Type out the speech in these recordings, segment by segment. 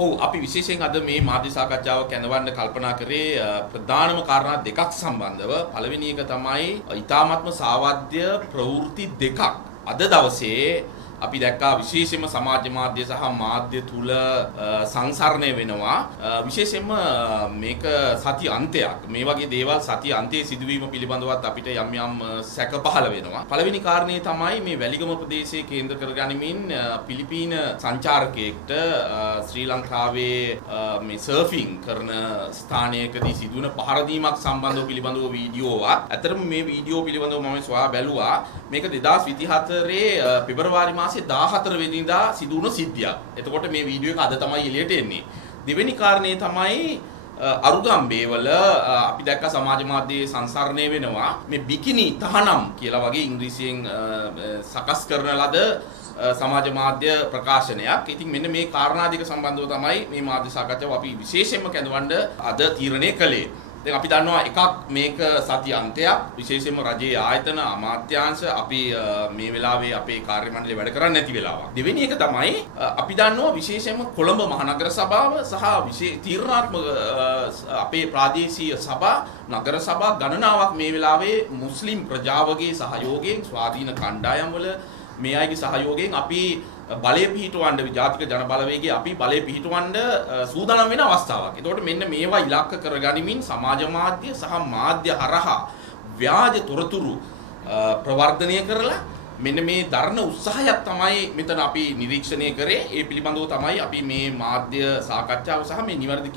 ඔව් අපි විශේෂයෙන් අද මේ මාධ්‍ය සාකච්ඡාව කැඳවන්න කල්පනා කරේ ප්‍රධානම කාරණා දෙකක් සම්බන්ධව. පළවෙනි එක තමයි ඊ타ත්ම සාවද්‍ය ප්‍රවෘත්ති දෙකක් අද දවසේ අපි දැක්කා විශේෂයෙන්ම සමාජ මාධ්‍ය සහ මාධ්‍ය තුල සංසරණය වෙනවා. විශේෂයෙන්ම මේක සති අන්තයක්. මේ වගේ දේවල් සති අන්තයේ සිදුවීම පිළිබඳවත් අපිට යම් යම් සැක පහළ වෙනවා. පළවෙනි කාරණේ තමයි මේ වැලිගම ප්‍රදේශයේ කේන්ද්‍ර කරගනිමින් පිලිපීන සංචාරකයෙක්ට ශ්‍රී ලංකාවේ මේ සර්ෆින් කරන ස්ථානයකදී සිදුවන පහර දීමක් සම්බන්ධව පිළිබඳව වීඩියෝවක්. ඇත්තටම මේ වීඩියෝ පිළිබඳව මම සොයා බැලුවා. මේක 2024 පෙබරවාරි 14 වෙනිදා සිදු වුණු සිද්ධියක්. එතකොට මේ වීඩියෝ එක අද තමයි එළියට එන්නේ. දෙවෙනි කාරණේ තමයි අරුගම්බේ වල අපි දැක්ක සමාජ මාධ්‍යයේ සංසරණය වෙනවා මේ බිකිනි තහනම් කියලා වගේ ඉංග්‍රීසියෙන් සකස් කරන ලද සමාජ මාධ්‍ය ප්‍රකාශනයක්. ඉතින් මෙන්න මේ කාරණා දෙක සම්බන්ධව තමයි මේ මාධ්‍ය සාකච්ඡාව අපි විශේෂයෙන්ම කැඳවන්න අද තීරණය කළේ. දැන් අපි දන්නවා එකක් මේක සති අන්තයක් විශේෂයෙන්ම රජයේ ආයතන අමාත්‍යාංශ අපි මේ වෙලාවේ අපේ කාර්ය මණ්ඩලය වැඩ කරන්නේ නැති වෙලාවක්. දෙවෙනි එක තමයි අපි දන්නවා විශේෂයෙන්ම කොළඹ මහනගර සභාව සහ තීරණාත්මක අපේ ප්‍රාදේශීය සභා නගර සභා ගණනාවක් මේ වෙලාවේ මුස්ලිම් ප්‍රජාවගේ සහයෝගයෙන් ස්වාධීන කණ්ඩායම් වල මේ අයගේ සහයෝගයෙන් අපි බලය පිහිටවන්න ජාතික ජන බලවේගයේ අපි බලය පිහිටවන්න සූදානම් වෙන අවස්ථාවක්. ඒතකොට මෙන්න මේවා ඉලක්ක කරගනිමින් සමාජ මාධ්‍ය සහ මාධ්‍ය හරහා ව්‍යාජ තොරතුරු ප්‍රවර්ධනය කරලා මෙන්න මේ දරණ උත්සාහයක් තමයි මෙතන අපි නිරීක්ෂණය කරේ. ඒ පිළිබඳව තමයි අපි මේ මාධ්‍ය සාකච්ඡාව සහ මේ නිවැරදි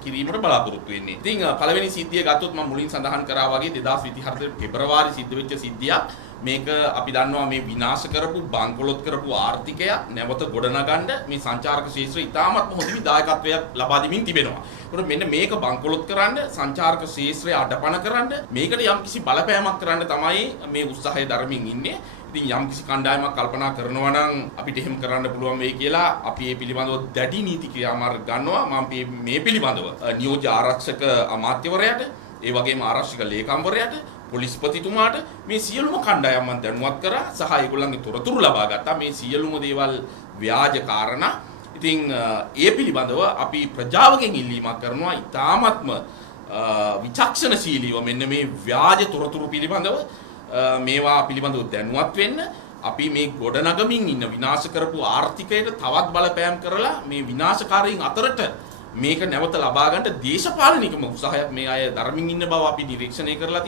කිරීමට බලාපොරොත්තු වෙන්නේ. ඉතින් පළවෙනි සිද්ධිය ගත්තොත් මම මුලින් සඳහන් කරා වගේ 2024 පෙබරවාරි සිද්ධ වෙච්ච සිද්ධියක්. මේක අපි දන්නවා මේ විනාශ කරපු බංකොලොත් කරපු ආර්ථිකය නැවත ගොඩනගන්න මේ සංචාරක ක්ෂේත්‍රය ඉතාමත් හොඳින් දායකත්වයක් ලබා දෙමින් තිබෙනවා. ඒකට මෙන්න මේක බංකොලොත් කරන්න සංචාරක ක්ෂේත්‍රය අඩපණ කරන්න මේකට යම්කිසි බලපෑමක් කරන්න තමයි මේ උත්සාහය දරමින් ඉන්නේ. ඉතින් යම්කිසි කණ්ඩායමක් කල්පනා කරනවා නම් අපිට එහෙම කරන්න පුළුවන් වෙයි කියලා අපි මේ පිළිබඳව දැඩි නීති ක්‍රියාමාර්ග ගන්නවා. මම මේ පිළිබඳව නියෝජ්‍ය ආරක්ෂක අමාත්‍යවරයාට ඒ වගේම ආරක්ෂක ලේකම්වරයාට පොලිස්පතිතුමාට මේ සියලුම කණ්ඩායම් මන් දැනුවත් කරා සහ ඒගොල්ලන්ගේ තොරතුරු ලබා ගත්තා. මේ සියලුම දේවල් ව්‍යාජ කාරණා. ඉතින් ඒ පිළිබඳව අපි ප්‍රජාවගෙන් ඉල්ලීමක් කරනවා ඉතාමත්ම විචක්ෂණශීලීව මෙන්න මේ ව්‍යාජ තොරතුරු පිළිබඳව මේවා පිළිබඳව දැනුවත් වෙන්න. අපි මේ ගොඩනගමින් ඉන්න විනාශ කරපු ආර්ථිකයට තවත් බලපෑම් කරලා මේ විනාශකාරීන් අතරට මේක නැවත ලබා ගන්න දේශපාලනිකම උත්සාහයක් මේ අය ධර්මින් ඉන්න බව අපි නිරීක්ෂණය කරලා